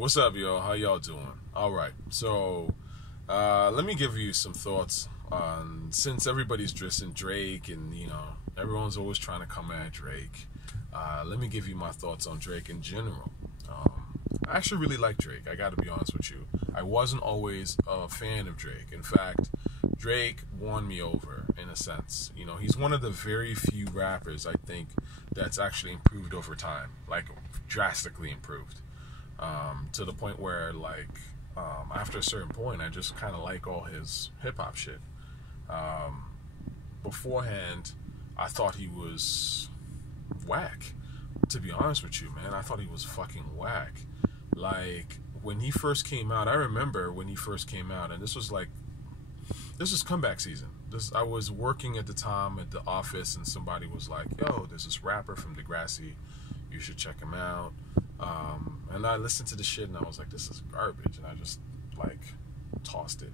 What's up, y'all? How y'all doing? All right, so let me give you some thoughts on, since everybody's dissing Drake and everyone's always trying to come at Drake. Let me give you my thoughts on Drake in general. I actually really like Drake. I got to be honest with you. I wasn't always a fan of Drake. In fact, Drake won me over in a sense. He's one of the very few rappers I think that's actually improved over time, like drastically improved. To the point where, after a certain point, I just kind of like all his hip-hop shit. Beforehand, I thought he was whack. To be honest with you, man, I thought he was fucking whack. Like, when he first came out, I remember when he first came out, and this was comeback season. I was working at the time at the office, and somebody was like, yo, there's this rapper from Degrassi, you should check him out. And I listened to the shit and I was like, this is garbage, and I just tossed it.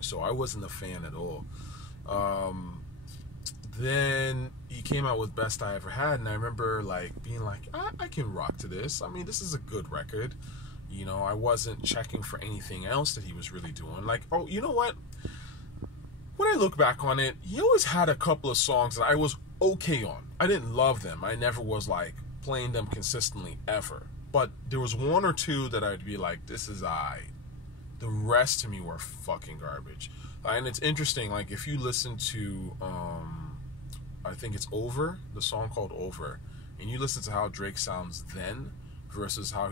So I wasn't a fan at all. Then he came out with Best I Ever Had, and I remember being like, I can rock to this. I mean, this is a good record. I wasn't checking for anything else that he was really doing. Oh, you know what? When I look back on it, he always had a couple of songs that I was okay on. I didn't love them. I never was playing them consistently ever. But there was one or two that I'd be like, this is aight. The rest to me were fucking garbage. And it's interesting, if you listen to, I think it's Over, the song called Over, and you listen to how Drake sounds then versus how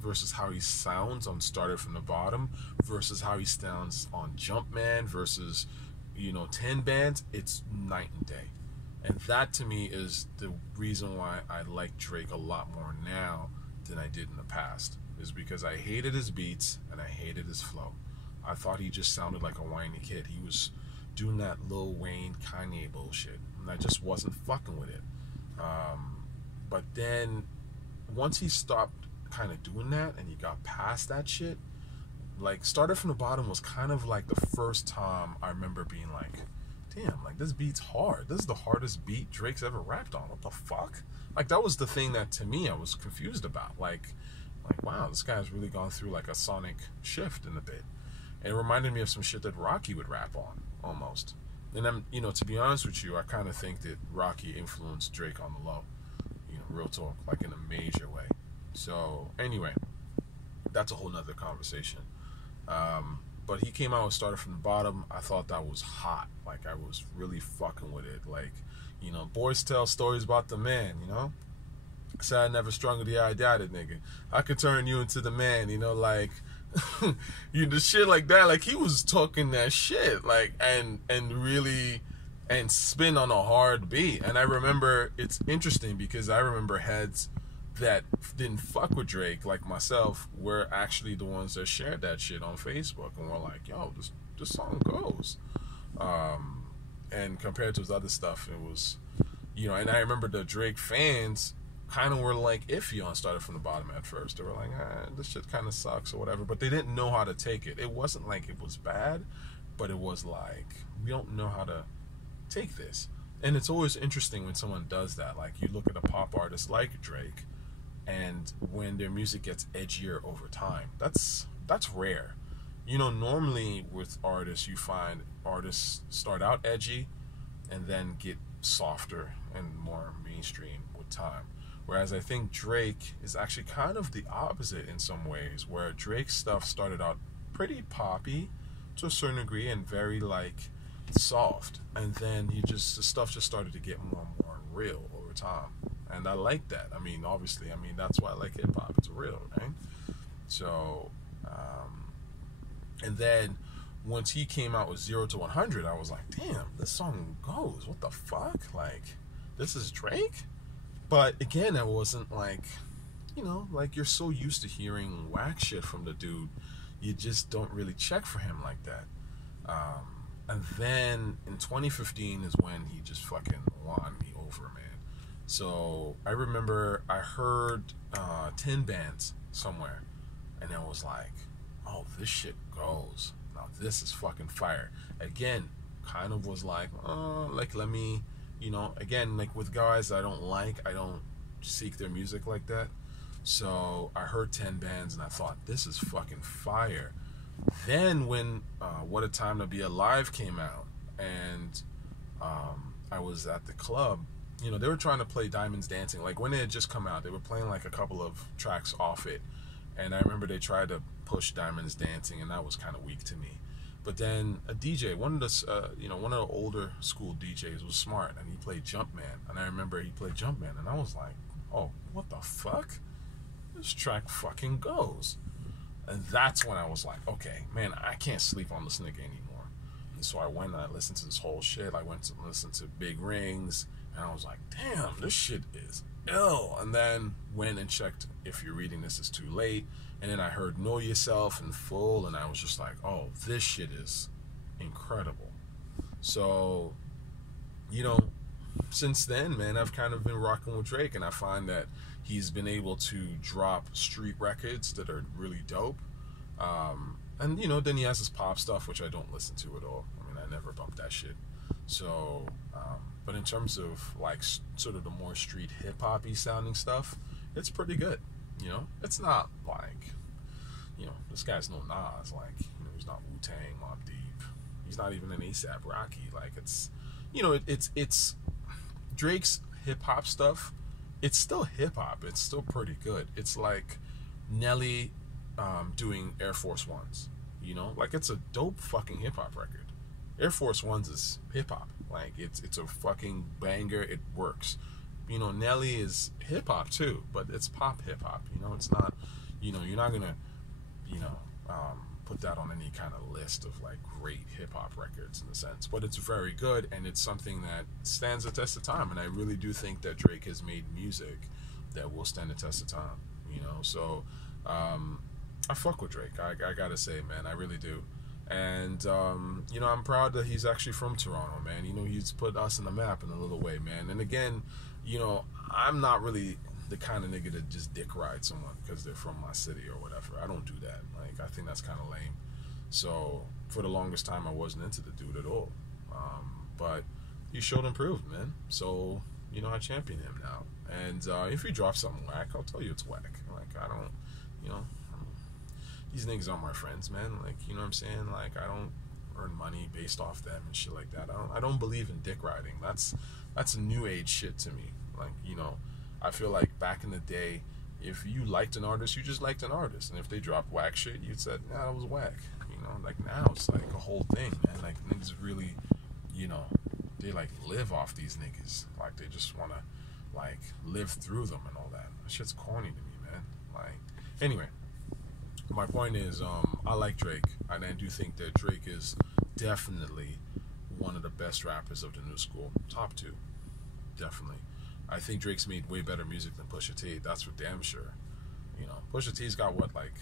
versus how he sounds on Started From the Bottom versus how he sounds on Jumpman versus, 10 Bands, it's night and day. And that to me is the reason why I like Drake a lot more now than I did in the past, is because I hated his beats and I hated his flow. I thought he just sounded like a whiny kid. He was doing that Lil Wayne, Kanye bullshit, and I just wasn't fucking with it. But then once he stopped kind of doing that and he got past that shit, Started From the Bottom was kind of the first time I remember being like, damn, this beat's hard. This is the hardest beat Drake's ever rapped on. What the fuck? That was the thing that, to me, I was confused about. Wow, this guy's really gone through a sonic shift in a bit. And it reminded me of some shit that Rocky would rap on, almost. And I'm, to be honest with you, I kind of think that Rocky influenced Drake on the low. Real talk, in a major way. So, anyway, that's a whole nother conversation. But he came out and Started From the Bottom. I thought that was hot. I was really fucking with it. Boys tell stories about the man, Said I never strung with the I doubt it, nigga. I could turn you into the man, the shit like that. He was talking that shit, and really, and spin on a hard beat. And I remember, it's interesting because I remember heads that didn't fuck with Drake, like myself, were actually the ones that shared that shit on Facebook and were like, yo, this song goes. And compared to his other stuff, it was, and I remember the Drake fans kind of were iffy on Started From the Bottom at first. They were like, this shit kind of sucks or whatever, but they didn't know how to take it. It wasn't it was bad, but it was we don't know how to take this. And it's always interesting when someone does that. You look at a pop artist like Drake, and when their music gets edgier over time, that's rare. Normally with artists, you find artists start out edgy and then get softer and more mainstream with time. Whereas I think Drake is actually kind of the opposite in some ways, where Drake's stuff started out pretty poppy to a certain degree and very soft, and then the stuff just started to get more and more real over time. And I like that. Obviously, that's why I like hip-hop. It's real, right? So, and then once he came out with 0 to 100, I was like, damn, this song goes. What the fuck? This is Drake? But again, I wasn't you're so used to hearing whack shit from the dude, you just don't really check for him like that. And then in 2015 is when he just fucking won me over, man. So I remember I heard 10 Bands somewhere, and I was like, oh, this shit goes. Now this is fucking fire. Again, kind of was let me, again, with guys I don't seek their music like that. So I heard 10 bands and I thought, this is fucking fire. Then when What a Time to Be Alive came out, and I was at the club, you know, they were trying to play Diamonds Dancing. Like when it had just come out, they were playing like a couple of tracks off it. And I remember they tried to push Diamonds Dancing, and that was kind of weak to me. But then a DJ, one of the older school DJs was smart, and he played Jumpman. And I remember he played Jumpman, and I was like, oh, what the fuck? This track fucking goes. And that's when I was like, okay, man, I can't sleep on this nigga anymore. And so I went and I listened to this whole shit. I went to listen to Big Rings, and I was like, damn, this shit is ill. And then went and checked If You're Reading This Is Too Late. And then I heard Know Yourself in full, and I was just like, oh, this shit is incredible. So, you know, since then, man, I've kind of been rocking with Drake, and I find that he's been able to drop street records that are really dope. And, you know, then he has his pop stuff, which I don't listen to at all. I mean, I never bump that shit. So, but in terms of, like, sort of the more street hip-hop-y sounding stuff, it's pretty good. You know, it's not like, you know, this guy's no Nas. Like, you know, he's not Wu-Tang, Mobb Deep. He's not even an A$AP Rocky. Like, it's, you know, it's Drake's hip-hop stuff. It's still hip-hop. It's still pretty good. It's like Nelly doing Air Force Ones. You know, like, it's a dope fucking hip-hop record. Air Force Ones is hip-hop. Like, it's a fucking banger. It works. You know, Nelly is hip-hop too, but it's pop hip-hop. You know, it's not, you know, you're not gonna, you know, put that on any kind of list of like great hip-hop records in a sense, but it's very good, and it's something that stands the test of time. And I really do think that Drake has made music that will stand the test of time, you know. So I fuck with Drake. I gotta say, man, I really do. And you know, I'm proud that he's actually from Toronto, man. You know, he's put us on the map in a little way, man. And again, you know, I'm not really the kind of nigga that just dick ride someone because they're from my city or whatever. I don't do that. Like, I think that's kind of lame. So for the longest time, I wasn't into the dude at all. But he showed improved, man. So, you know, I champion him now. And if he drops something whack, I'll tell you it's whack. Like, I don't, you know, these niggas aren't my friends, man. Like, you know what I'm saying? Like, I don't earn money based off them and shit like that. I don't believe in dick riding. That's new age shit to me. Like, you know, I feel like back in the day, if you liked an artist, you just liked an artist. And if they dropped whack shit, you'd said, nah, that was whack. You know, like now it's like a whole thing, man. Like, niggas really, you know, they like live off these niggas. Like, they just want to like live through them and all that. That shit's corny to me, man. Like, anyway, my point is, I like Drake, and I do think that Drake is definitely one of the best rappers of the new school. Top two, definitely. I think Drake's made way better music than Pusha T. That's for damn sure. You know, Pusha T's got what, like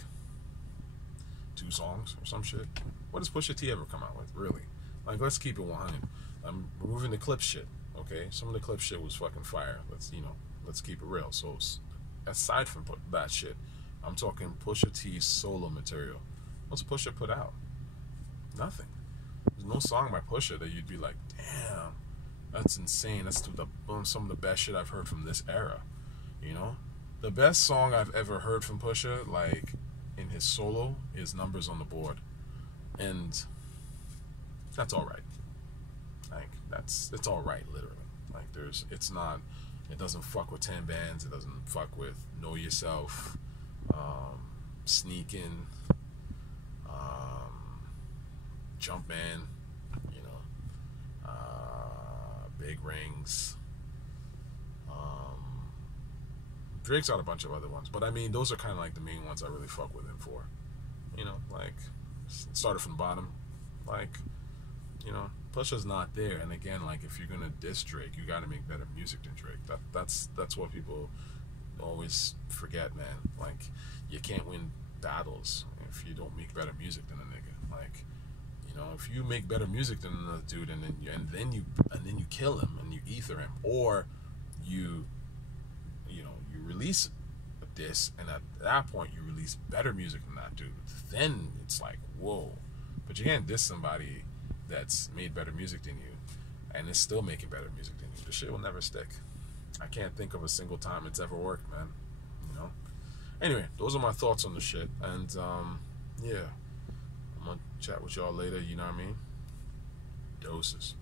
2 songs or some shit? What does Pusha T ever come out with, really? Like, let's keep it 100. I'm removing the clip shit, okay? Some of the clip shit was fucking fire. Let's keep it real. So, aside from that shit, I'm talking Pusha T's solo material. What's Pusha put out? Nothing. There's no song by Pusha that you'd be like, damn, that's insane. That's some of the best shit I've heard from this era. You know? The best song I've ever heard from Pusha, like, in his solo, is Numbers on the Board. And that's alright. Like, it's alright, literally. Like, it doesn't fuck with 10 bands, it doesn't fuck with Know Yourself, Sneakin', Jumpman, you know, Big Rings. Drake's got a bunch of other ones, but I mean, those are kind of like the main ones I really fuck with him for. You know, like, started from the bottom. Like, you know, Pusha's not there, and again, like, if you're gonna diss Drake, you gotta make better music than Drake. That's what people always forget, man. Like, you can't win battles if you don't make better music than a nigga. Like, you know, if you make better music than another dude, and then you kill him and you ether him, or you release a diss, and at that point you release better music than that dude, then it's like, whoa. But you can't diss somebody that's made better music than you and is still making better music than you. The shit will never stick. I can't think of a single time it's ever worked, man. You know? Anyway, those are my thoughts on the shit. And yeah, I'm gonna chat with y'all later. You know what I mean? Doses.